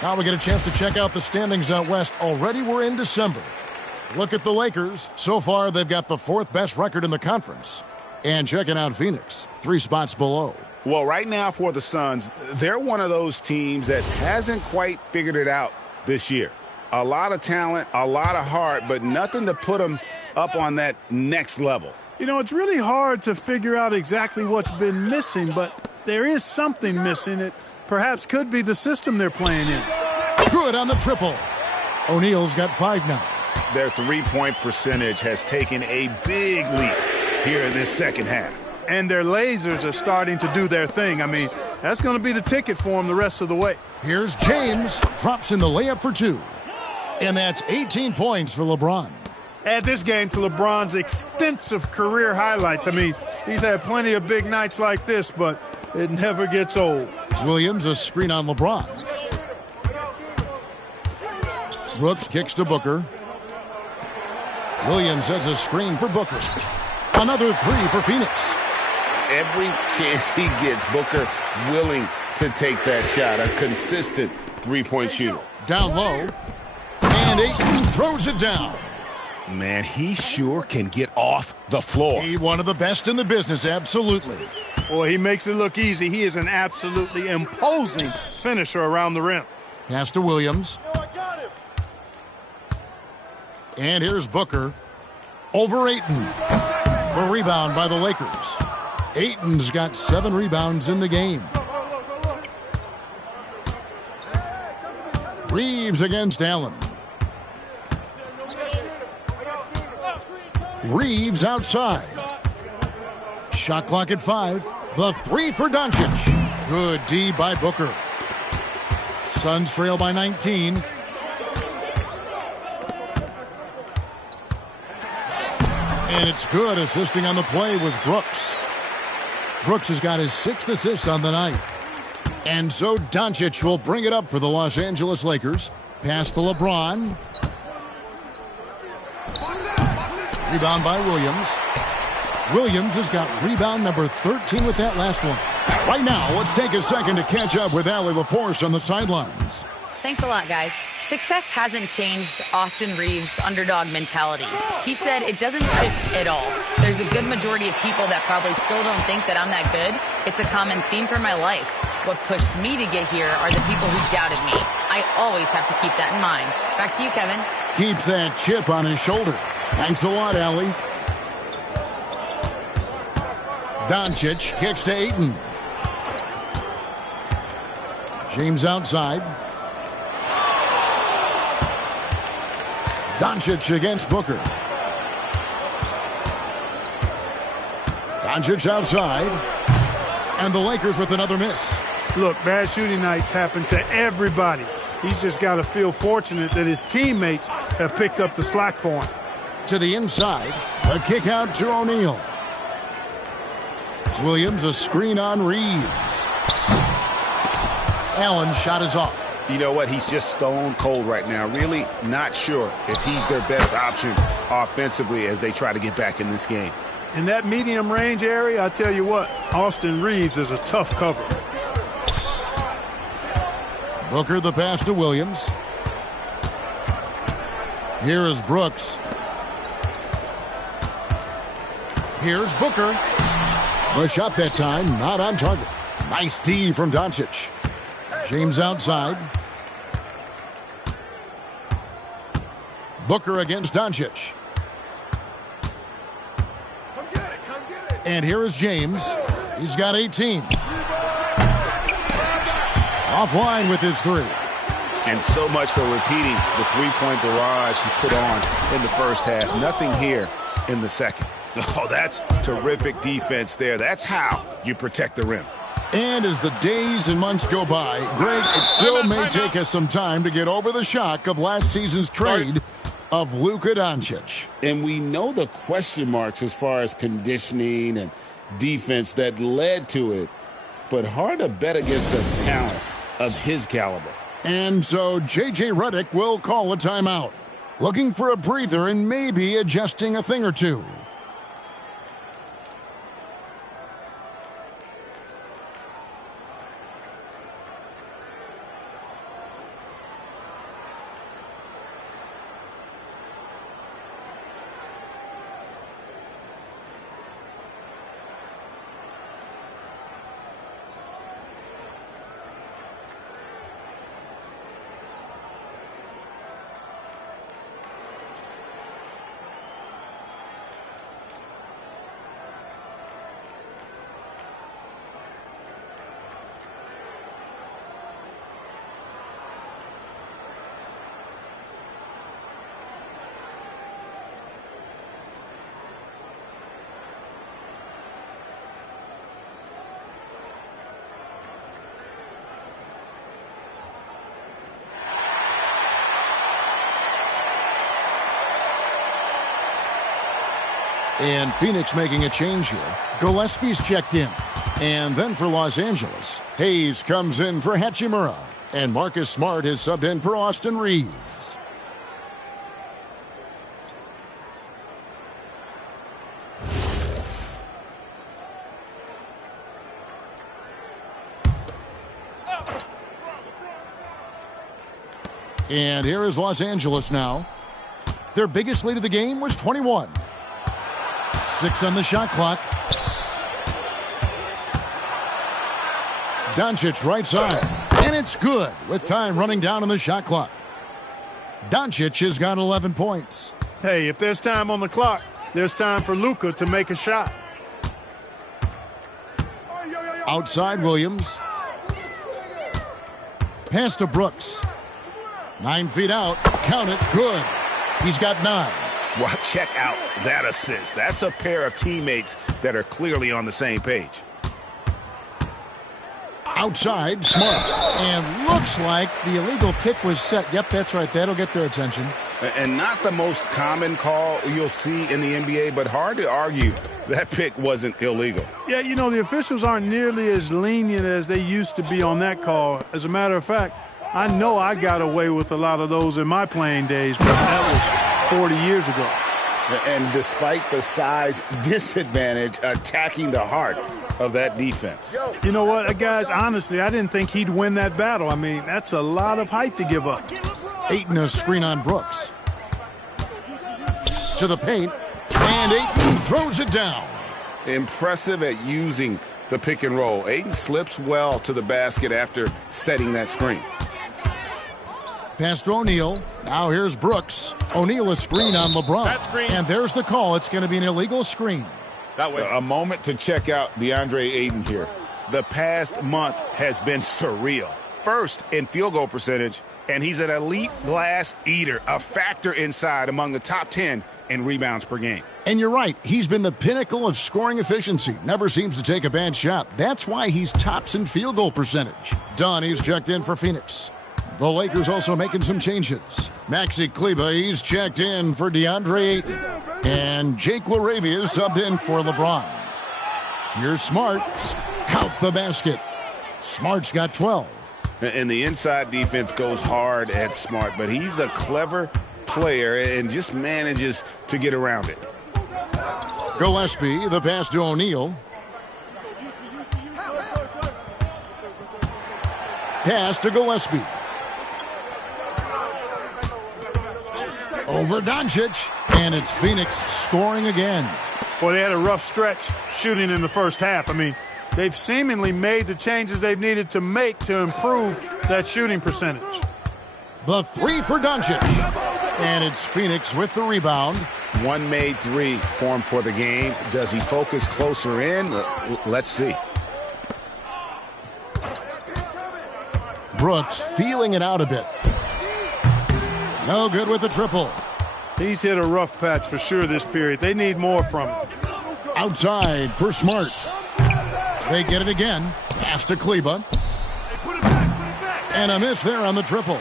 Now we get a chance to check out the standings out west. Already we're in December. Look at the Lakers. So far, they've got the 4th best record in the conference. And checking out Phoenix, 3 spots below. Well, right now for the Suns, they're one of those teams that hasn't quite figured it out this year. A lot of talent, a lot of heart, but nothing to put them up on that next level. You know, it's really hard to figure out exactly what's been missing, but there is something missing. It perhaps could be the system they're playing in. Good on the triple. O'Neal's got 5 now. Their three-point percentage has taken a big leap here in this second half. And their lasers are starting to do their thing. I mean, that's going to be the ticket for them the rest of the way. Here's James. Drops in the layup for 2. And that's 18 points for LeBron. Add this game to LeBron's extensive career highlights. I mean, he's had plenty of big nights like this, but it never gets old. Williams, a screen on LeBron. Brooks kicks to Booker. Williams sets a screen for Booker. Another 3 for Phoenix. Every chance he gets, Booker willing to take that shot. A consistent three-point shooter. Down low. And Ayton throws it down. Man, he sure can get off the floor. He one of the best in the business, absolutely. Boy, he makes it look easy. He is an absolutely imposing finisher around the rim. Pass to Williams. And here's Booker. Over Ayton. The rebound by the Lakers. Ayton's got 7 rebounds in the game. Reeves against Allen. Reeves outside. Shot clock at 5. The 3 for Doncic. Good D by Booker. Suns trail by 19. And it's good. Assisting on the play was Brooks. Brooks has got his 6th assist on the night. And so Doncic will bring it up for the Los Angeles Lakers. Pass to LeBron. Rebound by Williams. Williams has got rebound number 13 with that last one. Right now, let's take a second to catch up with Allie LaForce on the sidelines. Thanks a lot, guys. Success hasn't changed Austin Reeves' underdog mentality. He said it doesn't shift at all. There's a good majority of people that probably still don't think that I'm that good. It's a common theme for my life. What pushed me to get here are the people who doubted me. I always have to keep that in mind. Back to you, Kevin. Keeps that chip on his shoulder. Thanks a lot, Allie. Doncic kicks to Ayton. James outside. Doncic against Booker. Doncic outside. And the Lakers with another miss. Look, bad shooting nights happen to everybody. He's just got to feel fortunate that his teammates have picked up the slack for him. To the inside, a kick out to O'Neal. Williams, a screen on Reeves. Allen's shot is off. You know what? He's just stone cold right now. Really not sure if he's their best option offensively as they try to get back in this game. In that medium range area, I tell you what, Austin Reeves is a tough cover. Booker the pass to Williams. Here is Brooks. Here's Booker. A shot that time, not on target. Nice D from Doncic. James outside. Booker against Doncic. And here is James. He's got 18. Offline with his three. And so much for repeating the three-point barrage he put on in the first half. Nothing here in the second. Oh, that's terrific defense there. That's how you protect the rim. And as the days and months go by, Greg, it still may take us some time to get over the shock of last season's trade of Luka Doncic. And we know the question marks as far as conditioning and defense that led to it, but hard to bet against the talent of his caliber. And so J.J. Redick will call a timeout, looking for a breather and maybe adjusting a thing or two. And Phoenix making a change here. Gillespie's checked in. And then for Los Angeles, Hayes comes in for Hachimura. And Marcus Smart is subbed in for Austin Reeves. And here is Los Angeles now. Their biggest lead of the game was 21. 6 on the shot clock. Doncic right side. And it's good with time running down on the shot clock. Doncic has got 11 points. Hey, if there's time on the clock, there's time for Luka to make a shot. Outside Williams. Pass to Brooks. 9 feet out. Count it. Good. He's got 9. Well, check out that assist. That's a pair of teammates that are clearly on the same page. Outside, Smart. And looks like the illegal pick was set. Yep, that's right. That'll get their attention. And not the most common call you'll see in the NBA, but hard to argue that pick wasn't illegal. Yeah, you know, the officials aren't nearly as lenient as they used to be on that call. As a matter of fact, I know I got away with a lot of those in my playing days, but that was 40 years ago. And despite the size disadvantage, attacking the heart of that defense. You know what, guys, honestly, I didn't think he'd win that battle. I mean, that's a lot of height to give up. Ayton a screen on Brooks. To the paint, and Ayton throws it down. Impressive at using the pick and roll. Ayton slips well to the basket after setting that screen. Pass to O'Neal. Now here's Brooks. O'Neal a screen on LeBron. That screen. And there's the call. It's going to be an illegal screen. That way. A moment to check out DeAndre Ayton here. The past month has been surreal. First in field goal percentage, and he's an elite glass eater, a factor inside among the top 10 in rebounds per game. And you're right. He's been the pinnacle of scoring efficiency. Never seems to take a bad shot. That's why he's tops in field goal percentage. Dunn, he's checked in for Phoenix. The Lakers also making some changes. Maxi Kleber, he's checked in for DeAndre Ayton. And Jake LaRavia is subbed in for LeBron. Here's Smart. Count the basket. Smart's got 12. And the inside defense goes hard at Smart, but he's a clever player and just manages to get around it. Gillespie, the pass to O'Neal. Pass to Gillespie. Over Doncic, and it's Phoenix scoring again. Well, they had a rough stretch shooting in the first half. I mean, they've seemingly made the changes they've needed to make to improve that shooting percentage. The three for Doncic, and it's Phoenix with the rebound. One made three formed for the game. Does he focus closer in? Let's see. Brooks feeling it out a bit. No good with the triple. He's hit a rough patch for sure this period. They need more from him. Outside for Smart. They get it again. Pass to Kleber. And a miss there on the triple.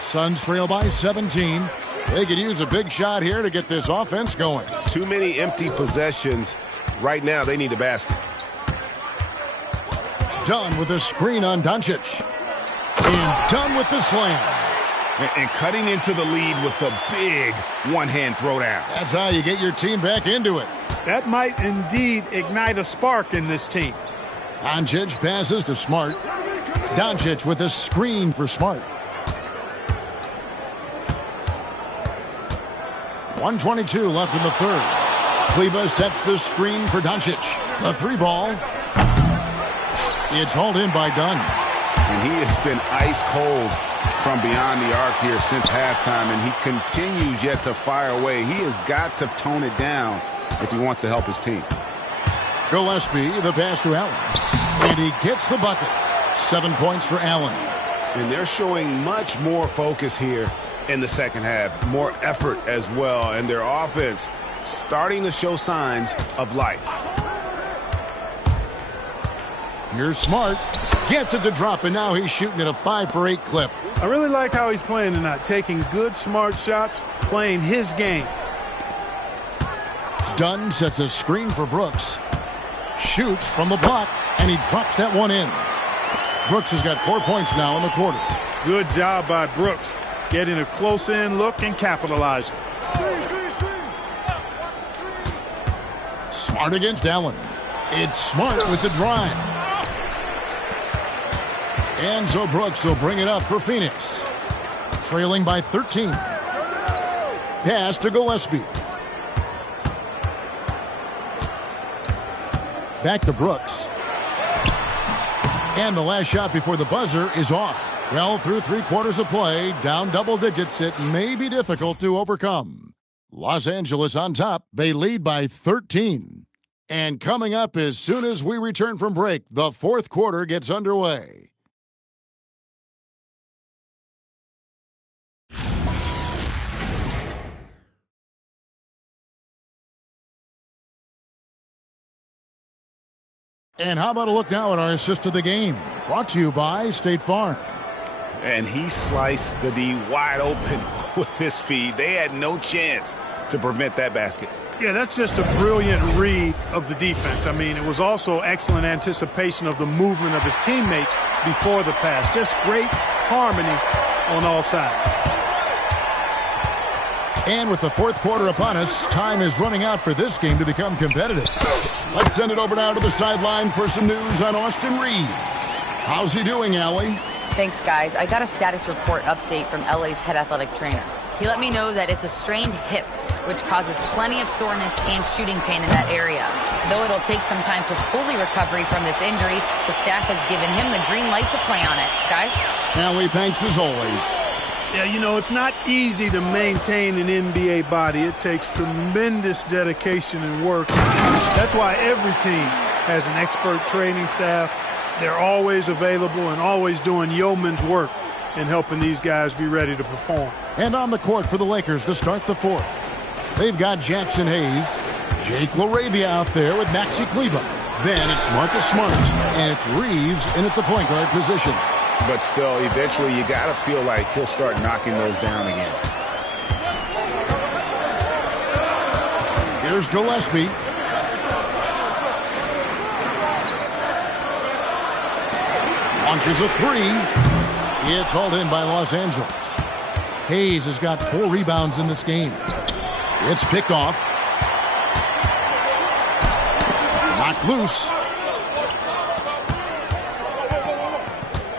Suns trail by 17. They could use a big shot here to get this offense going. Too many empty possessions. Right now, they need a basket. Dunn with a screen on Doncic. And Dunn with the slam. And cutting into the lead with the big one-hand throwdown. That's how you get your team back into it. That might indeed ignite a spark in this team. Doncic passes to Smart. Doncic with a screen for Smart. 1:22 left in the third. Kleber sets the screen for Doncic. The three ball. It's hauled in by Dunn. And he has been ice cold from beyond the arc here since halftime, and he continues yet to fire away. He has got to tone it down if he wants to help his team. Gillespie, the pass to Allen. And he gets the bucket. 7 points for Allen. And they're showing much more focus here in the second half. More effort as well. And their offense starting to show signs of life. Here's Smart. Gets it to drop, and now he's shooting at a 5 for 8 clip. I really like how he's playing tonight. Taking good, smart shots, playing his game. Dunn sets a screen for Brooks. Shoots from the block, and he drops that one in. Brooks has got 4 points now in the quarter. Good job by Brooks. Getting a close-in look and capitalizing. Smart against Allen. It's Smart with the drive. And so Brooks will bring it up for Phoenix. Trailing by 13. Pass to Gillespie. Back to Brooks. And the last shot before the buzzer is off. Well, through 3 quarters of play, down double digits, it may be difficult to overcome. Los Angeles on top. They lead by 13. And coming up as soon as we return from break, the fourth quarter gets underway. And how about a look now at our assist of the game? Brought to you by State Farm. And he sliced the D wide open with this feed. They had no chance to prevent that basket. Yeah, that's just a brilliant read of the defense. I mean, it was also excellent anticipation of the movement of his teammates before the pass. Just great harmony on all sides. And with the fourth quarter upon us, time is running out for this game to become competitive. Let's send it over now to the sideline for some news on Austin Reed. How's he doing, Allie? Thanks, guys. I got a status report update from LA's head athletic trainer. He let me know that it's a strained hip, which causes plenty of soreness and shooting pain in that area. Though it'll take some time to fully recovery from this injury, the staff has given him the green light to play on it. Guys? Allie, thanks as always. Yeah, you know, it's not easy to maintain an NBA body. It takes tremendous dedication and work. That's why every team has an expert training staff. They're always available and always doing yeoman's work in helping these guys be ready to perform. And on the court for the Lakers to start the fourth. They've got Jackson Hayes, Jake LaRavia out there with Maxi Kleber. Then it's Marcus Smart, and it's Reeves in at the point guard position. But still, eventually you got to feel like he'll start knocking those down again. Here's Gillespie. Launches a three. It's hauled in by Los Angeles. Hayes has got 4 rebounds in this game. It's picked off. Knocked loose.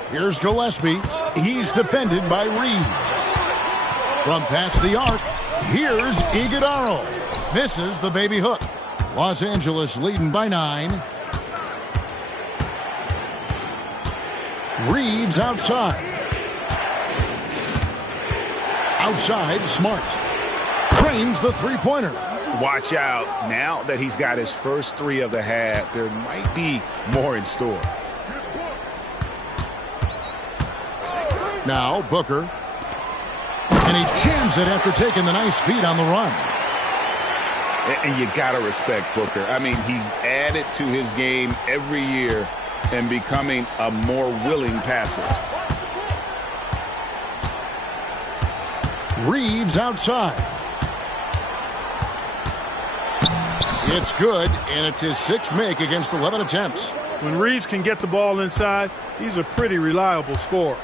Here's Gillespie. He's defended by Reed. From past the arc, here's Iguodala. Misses the baby hook. Los Angeles leading by 9. Reeves outside. Outside, Smart. Cranes the three-pointer. Watch out. Now that he's got his first 3 of the half, there might be more in store. Now Booker. And he jams it after taking the nice feed on the run. And you got to respect Booker. I mean, he's added to his game every year and becoming a more willing passer. Reeves outside. It's good, and it's his 6th make against 11 attempts. When Reeves can get the ball inside, he's a pretty reliable scorer.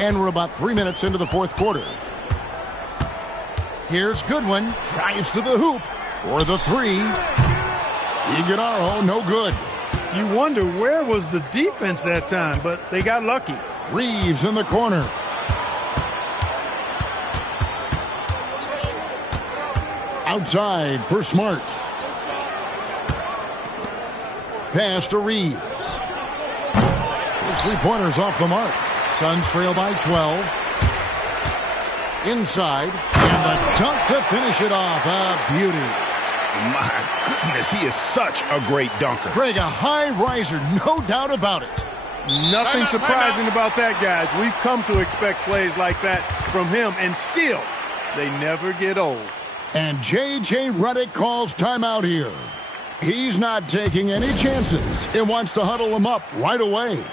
And we're about 3 minutes into the fourth quarter. Here's Goodwin. Drives to the hoop for the 3. Iguodala, no good. You wonder where was the defense that time, but they got lucky. Reeves in the corner. Outside for Smart. Pass to Reeves. His three-pointers off the mark. Suns trail by 12. Inside. And the dunk to finish it off. A beauty. My goodness, he is such a great dunker. Greg, a high riser, no doubt about it. Nothing surprising about that, guys. We've come to expect plays like that from him, and still, they never get old. And J.J. Redick calls timeout here. He's not taking any chances. He wants to huddle him up right away.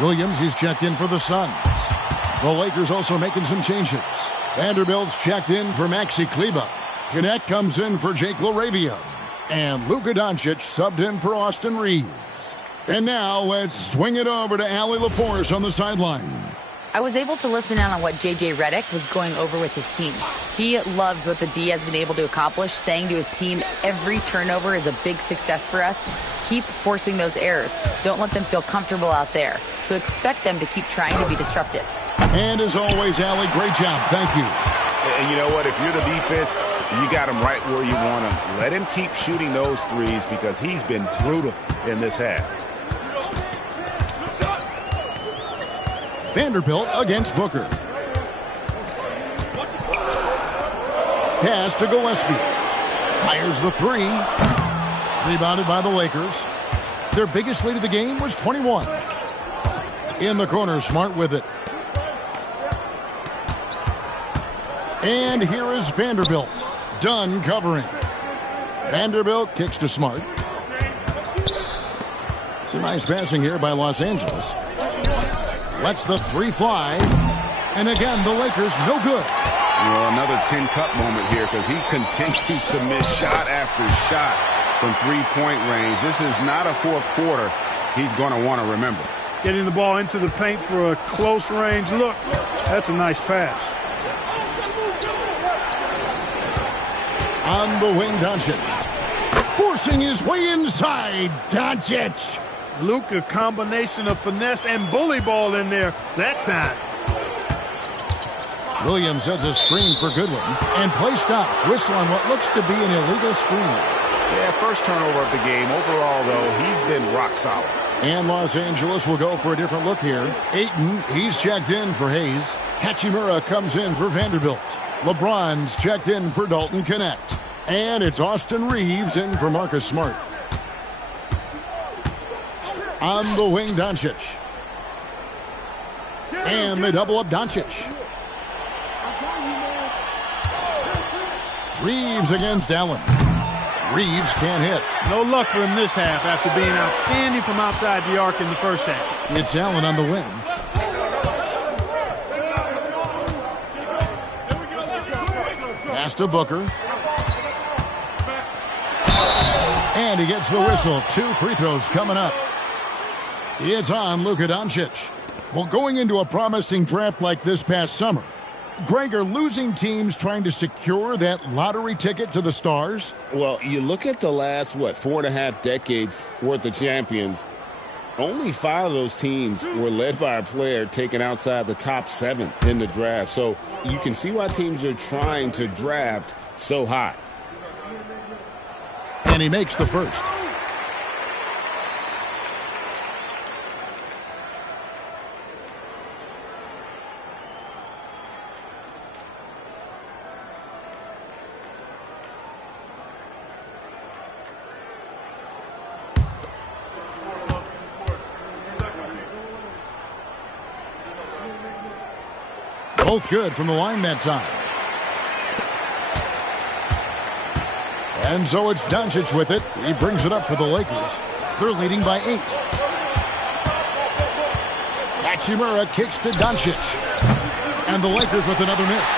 Williams, he's checked in for the Suns. The Lakers also making some changes. Vanderbilt's checked in for Maxi Kleber. Connect comes in for Jake LaRavia. And Luka Doncic subbed in for Austin Reeves. And now let's swing it over to Allie LaForce on the sideline. I was able to listen in on what J.J. Redick was going over with his team. He loves what the D has been able to accomplish, saying to his team, every turnover is a big success for us. Keep forcing those errors. Don't let them feel comfortable out there. So expect them to keep trying to be disruptive. And as always, Allie, great job. Thank you. And you know what? If you're the defense, you got him right where you want him. Let him keep shooting those threes because he's been brutal in this half. Vanderbilt against Booker. Pass to Gillespie. Fires the 3. Rebounded by the Lakers. Their biggest lead of the game was 21. In the corner, Smart with it. And here is Vanderbilt. Done covering. Vanderbilt kicks to Smart. Some nice passing here by Los Angeles. Lets the three fly. And again, the Lakers no good. Well, another 10-cup moment here because he continues to miss shot after shot from three-point range. This is not a fourth quarter he's going to want to remember. Getting the ball into the paint for a close range look. That's a nice pass. On the wing, Doncic. Forcing his way inside, Doncic. Luka, combination of finesse and bully ball in there that time. Williams sets a screen for Goodwin. And play stops. Whistle on what looks to be an illegal screen. Yeah, first turnover of the game. Overall, though, he's been rock solid. And Los Angeles will go for a different look here. Ayton, he's checked in for Hayes. Hachimura comes in for Vanderbilt. LeBron's checked in for Dalton Connect. And it's Austin Reeves in for Marcus Smart. On the wing, Doncic. And they double up Doncic. Reeves against Allen. Reeves can't hit. No luck for him this half after being outstanding from outside the arc in the first half. It's Allen on the wing. Pass to Booker. And he gets the whistle. 2 free throws coming up. It's on Luka Doncic. Well, going into a promising draft like this past summer, Greg, are losing teams trying to secure that lottery ticket to the stars? Well, you look at the last, 4.5 decades worth of champions, only 5 of those teams were led by a player taken outside the top 7 in the draft. So you can see why teams are trying to draft so high. And he makes the first. Both good from the line that time. And so it's Doncic with it. He brings it up for the Lakers. They're leading by 8. Hachimura kicks to Doncic. And the Lakers with another miss.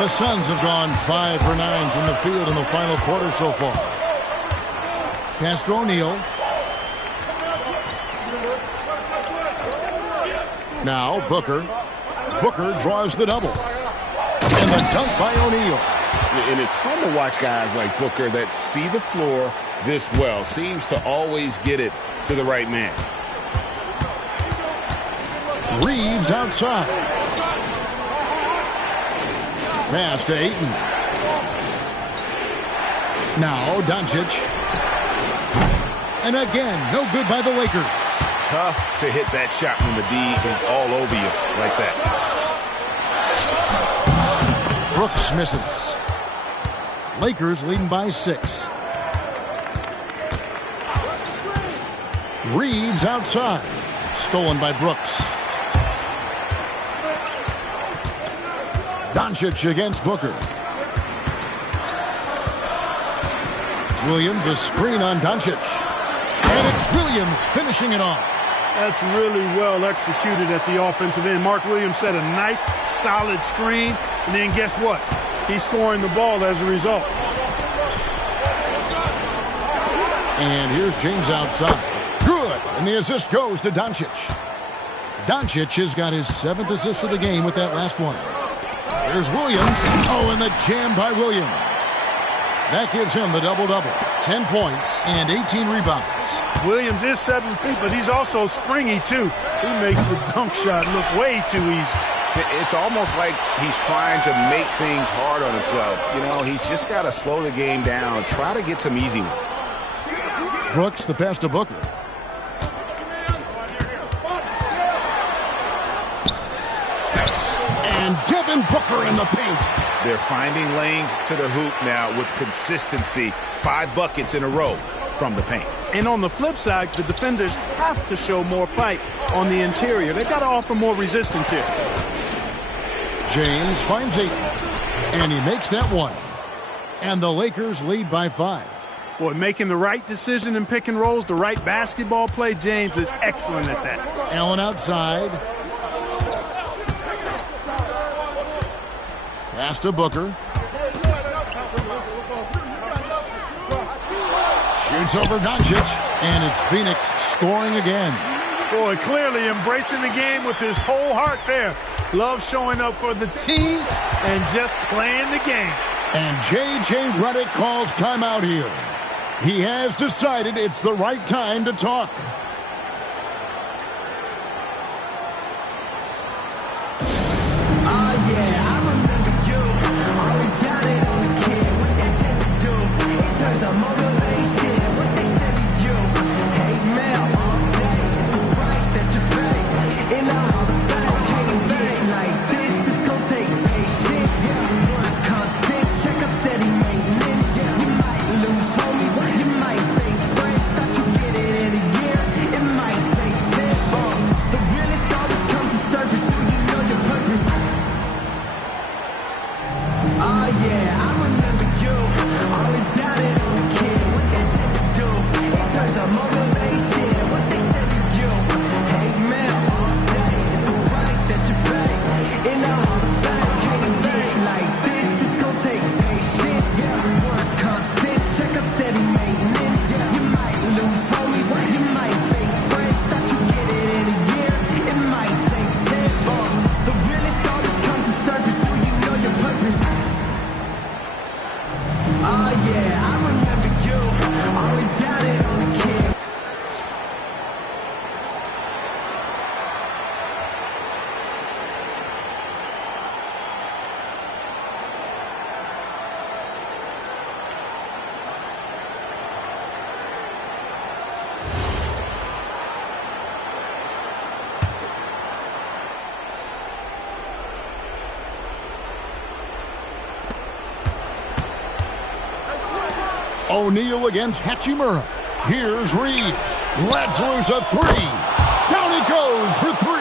The Suns have gone 5 for 9 from the field in the final quarter so far. Pass to O'Neal. Now Booker. Booker draws the double. And the dunk by O'Neal. And it's fun to watch guys like Booker that see the floor this well. Seems to always get it to the right man. Reeves outside. Pass to Ayton. Now Doncic. And again, no good by the Lakers. Tough to hit that shot when the D is all over you like that. Brooks misses. Lakers leading by 6. Reeves outside. Stolen by Brooks. Doncic against Booker. Williams, a screen on Doncic. And it's Williams finishing it off. That's really well executed at the offensive end. Mark Williams set a nice, solid screen. And then guess what? He's scoring the ball as a result. And here's James outside. Good. And the assist goes to Doncic. Doncic has got his 7th assist of the game with that last one. Here's Williams. Oh, and the jam by Williams. That gives him the double-double. 10 points and 18 rebounds. Williams is 7 feet, but he's also springy, too. He makes the dunk shot look way too easy. It's almost like he's trying to make things hard on himself. You know, he's just got to slow the game down, try to get some easy ones. Brooks, the pass to Booker. And Devin Booker in the paint. They're finding lanes to the hoop now with consistency. 5 buckets in a row from the paint. And on the flip side, the defenders have to show more fight on the interior. They've got to offer more resistance here. James finds Ayton. And he makes that one. And the Lakers lead by 5. Boy, making the right decision in pick and rolls, the right basketball play, James is excellent at that. Allen outside. Pass to Booker. Shoots over Doncic, and it's Phoenix scoring again. Boy, clearly embracing the game with his whole heart there. Love showing up for the team and just playing the game. And J.J. Redick calls timeout here. He has decided it's the right time to talk. O'Neal against Hachimura. Here's Reeves. Lets loose a 3. Down he goes for 3.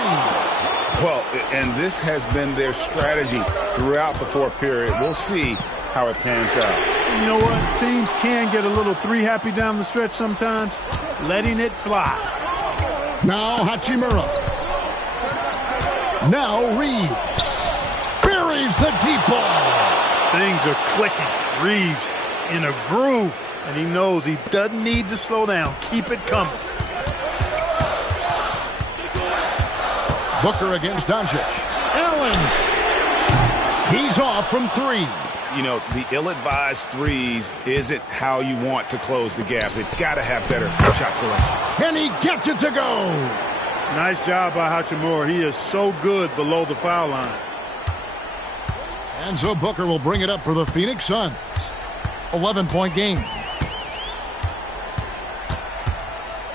Well, and this has been their strategy throughout the fourth period. We'll see how it pans out. You know what? Teams can get a little 3-happy down the stretch sometimes. Letting it fly. Now Hachimura. Now Reeves. Buries the deep ball. Things are clicking. Reeves in a groove, and he knows he doesn't need to slow down. Keep it coming. Booker against Doncic. Allen. He's off from 3. You know, the ill-advised threes isn't how you want to close the gap. They've got to have better shot selection. And he gets it to go. Nice job by Hachimura. He is so good below the foul line. And so Booker will bring it up for the Phoenix Suns. 11-point game.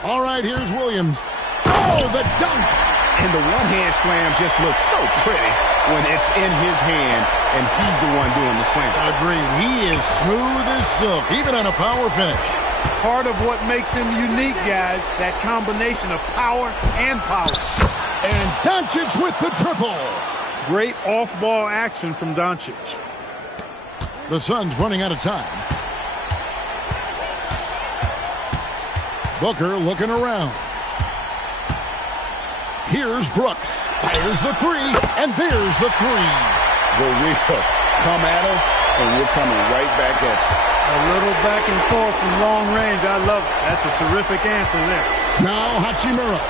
All right, here's Williams. Oh, the dunk! And the one-hand slam just looks so pretty when it's in his hand and he's the one doing the slam. Agreed. He is smooth as silk, even on a power finish. Part of what makes him unique, guys, that combination of power and power. And Doncic with the triple. Great off-ball action from Doncic. The Suns running out of time. Booker looking around. Here's Brooks. Fires the 3, and there's the 3. The real. Come at us, and we're coming right back at you. A little back and forth from long range. I love it. That's a terrific answer there. Now Hachimura.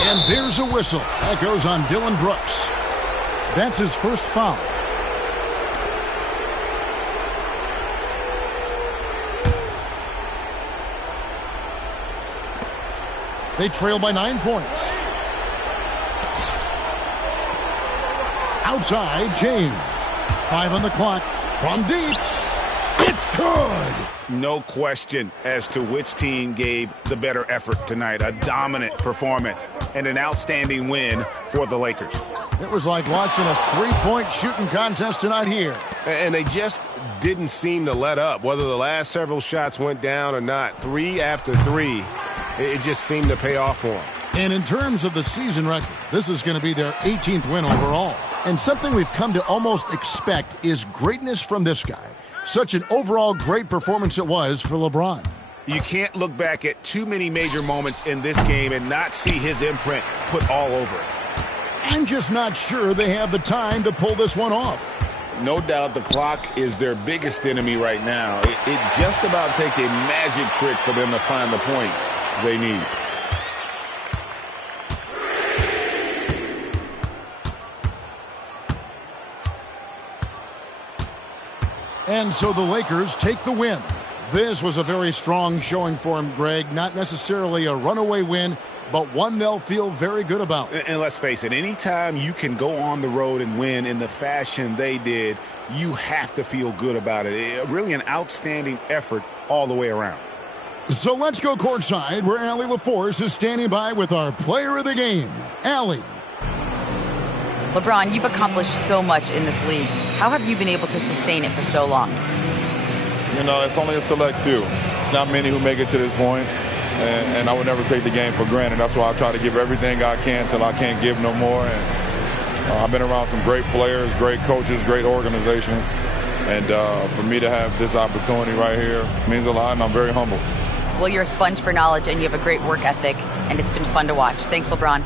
And there's a whistle. That goes on Dylan Brooks. That's his first foul. They trail by 9 points. Outside, James. 5 on the clock. From deep. It's good. No question as to which team gave the better effort tonight. A dominant performance and an outstanding win for the Lakers. It was like watching a 3-point shooting contest tonight here. And they just didn't seem to let up, whether the last several shots went down or not. 3 after 3, it just seemed to pay off for them. And in terms of the season record, this is going to be their 18th win overall. And something we've come to almost expect is greatness from this guy. Such an overall great performance it was for LeBron. You can't look back at too many major moments in this game and not see his imprint put all over it. I'm just not sure they have the time to pull this one off. No doubt the clock is their biggest enemy right now. It just about takes a magic trick for them to find the points they need. And so the Lakers take the win. This was a very strong showing for him, Greg. Not necessarily a runaway win, but one they'll feel very good about. And let's face it, anytime you can go on the road and win in the fashion they did, you have to feel good about it. Really an outstanding effort all the way around. So let's go courtside where Allie LaForce is standing by with our player of the game, Allie. LeBron, you've accomplished so much in this league. How have you been able to sustain it for so long? You know, it's only a select few. It's not many who make it to this point, and I would never take the game for granted. That's why I try to give everything I can till I can't give no more. And I've been around some great players, great coaches, great organizations, and for me to have this opportunity right here means a lot, and I'm very humble. Well, you're a sponge for knowledge, and you have a great work ethic, and it's been fun to watch. Thanks, LeBron.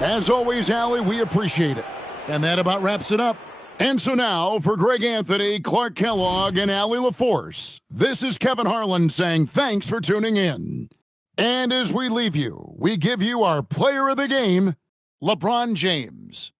As always, Allie, we appreciate it. And that about wraps it up. And so now, for Greg Anthony, Clark Kellogg, and Allie LaForce, this is Kevin Harlan saying thanks for tuning in. And as we leave you, we give you our player of the game, LeBron James.